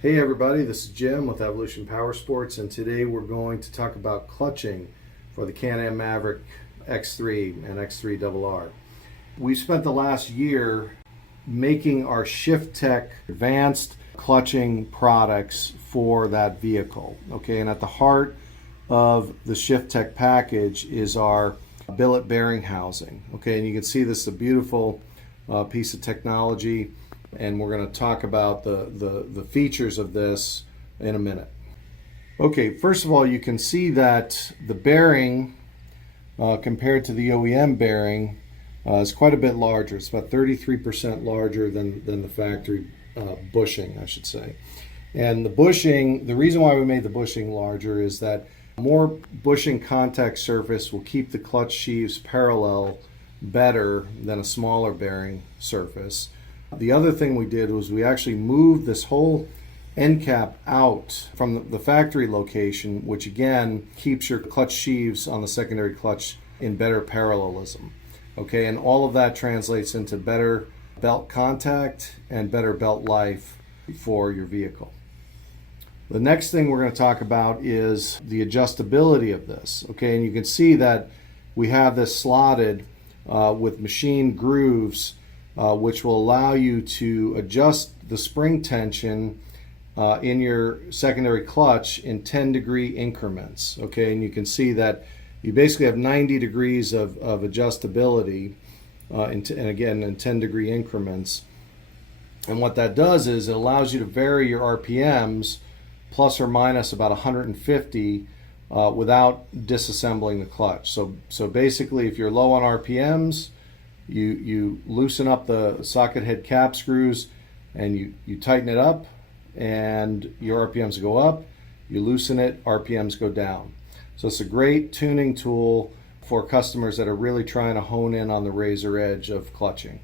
Hey everybody, this is Jim with Evolution Powersports, and today we're going to talk about clutching for the Can-Am Maverick X3 and X3RR. We've spent the last year making our Shift-Tek advanced clutching products for that vehicle. Okay, and at the heart of the Shift-Tek package is our billet bearing housing. Okay, and you can see this is a beautiful piece of technology, and we're going to talk about the features of this in a minute. Okay, first of all, you can see that the bearing compared to the OEM bearing is quite a bit larger. It's about 33% larger than the factory bushing, I should say. And the bushing, the reason why we made the bushing larger is that more bushing contact surface will keep the clutch sheaves parallel better than a smaller bearing surface. The other thing we did was we actually moved this whole end cap out from the factory location, which again keeps your clutch sheaves on the secondary clutch in better parallelism. Okay, and all of that translates into better belt contact and better belt life for your vehicle. The next thing we're going to talk about is the adjustability of this. Okay, and you can see that we have this slotted with machine grooves, which will allow you to adjust the spring tension in your secondary clutch in 10-degree increments. Okay, and you can see that you basically have 90 degrees of adjustability, and again in 10-degree increments. And what that does is it allows you to vary your RPMs plus or minus about 150 without disassembling the clutch. So basically, if you're low on RPMs, you loosen up the socket head cap screws and you tighten it up and your RPMs go up. You loosen it, RPMs go down. So it's a great tuning tool for customers that are really trying to hone in on the razor edge of clutching.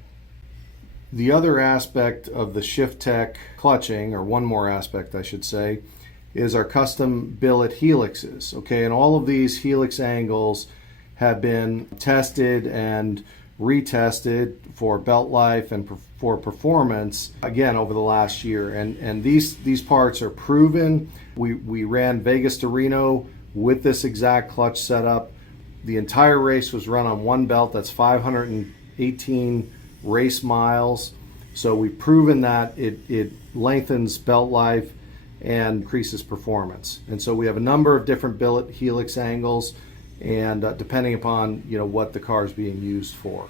The other aspect of the Shift-Tek clutching, or one more aspect I should say, is our custom billet helixes. Okay, and all of these helix angles have been tested and retested for belt life and for performance again over the last year, and these parts are proven. We ran Vegas to Reno with this exact clutch setup. The entire race was run on one belt. That's 518 race miles. So we've proven that it lengthens belt life and increases performance. And so we have a number of different billet helix angles, and depending upon what the car is being used for.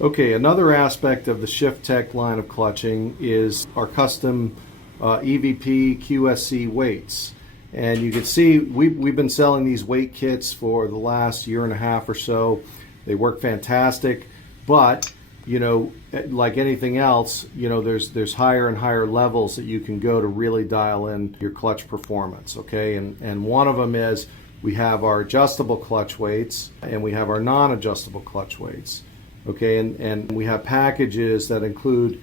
Okay, another aspect of the Shift-Tek line of clutching is our custom EVP QSC weights. And you can see we've been selling these weight kits for the last year and a half or so. They work fantastic, but like anything else, there's higher and higher levels that you can go to really dial in your clutch performance. Okay, and one of them is we have our adjustable clutch weights and we have our non-adjustable clutch weights. Okay, and we have packages that include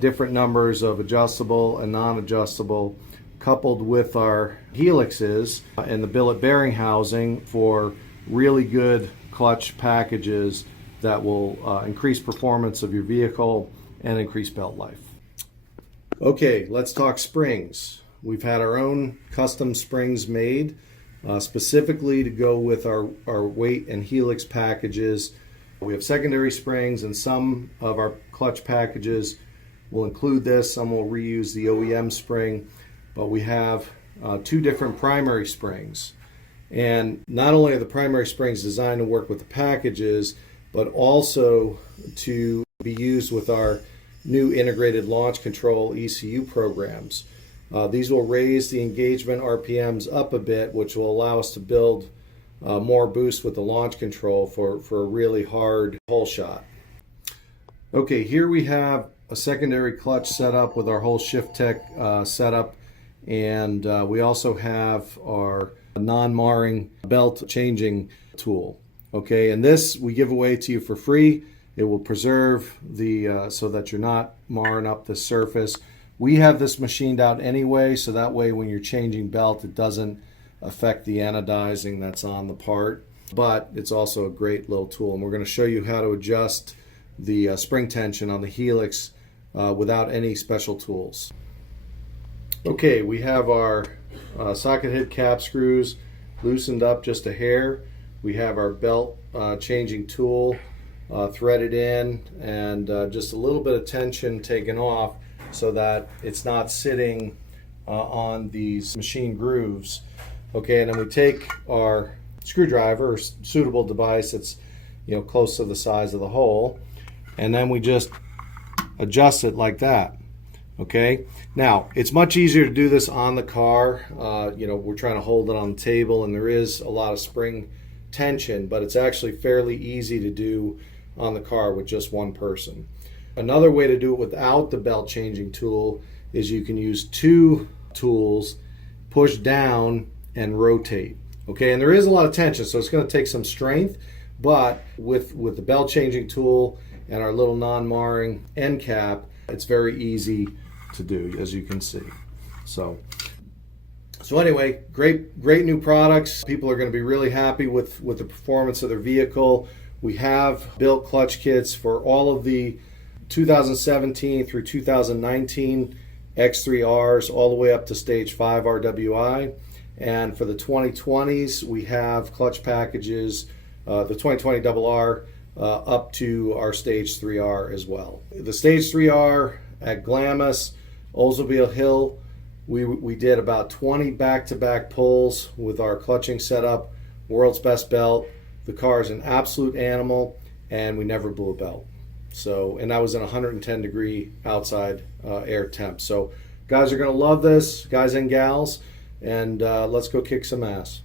different numbers of adjustable and non-adjustable, coupled with our helixes and the billet bearing housing for really good clutch packages that will increase performance of your vehicle and increase belt life. Okay, let's talk springs. We've had our own custom springs made specifically to go with our weight and helix packages. We have secondary springs, and some of our clutch packages will include this. Some will reuse the OEM spring, but we have two different primary springs. And not only are the primary springs designed to work with the packages, but also to be used with our new integrated launch control ECU programs. These will raise the engagement RPMs up a bit, which will allow us to build more boost with the launch control for a really hard hole shot. Okay, here we have a secondary clutch setup with our whole Shift-Tek setup, and we also have our non-marring belt changing tool. Okay, and this we give away to you for free. It will preserve the so that you're not marring up the surface. We have this machined out anyway, so that way when you're changing belt, it doesn't affect the anodizing that's on the part. But it's also a great little tool, and we're going to show you how to adjust the spring tension on the helix without any special tools. Okay, we have our socket head cap screws loosened up just a hair. We have our belt changing tool threaded in, and just a little bit of tension taken off so that it's not sitting on these machine grooves. Okay, and then we take our screwdriver, or suitable device that's close to the size of the hole, and then we just adjust it like that. Okay, now it's much easier to do this on the car. We're trying to hold it on the table, and there is a lot of spring tension, but it's actually fairly easy to do on the car with just one person. Another way to do it without the belt changing tool is you can use two tools, push down and rotate. Okay, and there is a lot of tension, so it's going to take some strength, but with the belt changing tool and our little non-marring end cap, it's very easy to do, as you can see. So anyway, great new products. People are going to be really happy with the performance of their vehicle. We have built clutch kits for all of the 2017 through 2019 X3Rs all the way up to stage 5 RWI. And for the 2020s, we have clutch packages, the 2020 RR up to our stage 3R as well. The stage 3R at Glamis, Oldsmobile Hill, we did about 20 back-to-back pulls with our clutching setup, world's best belt. The car is an absolute animal, and we never blew a belt. So, and that was in 110 degree outside air temp. So guys are going to love this, guys and gals, and let's go kick some ass.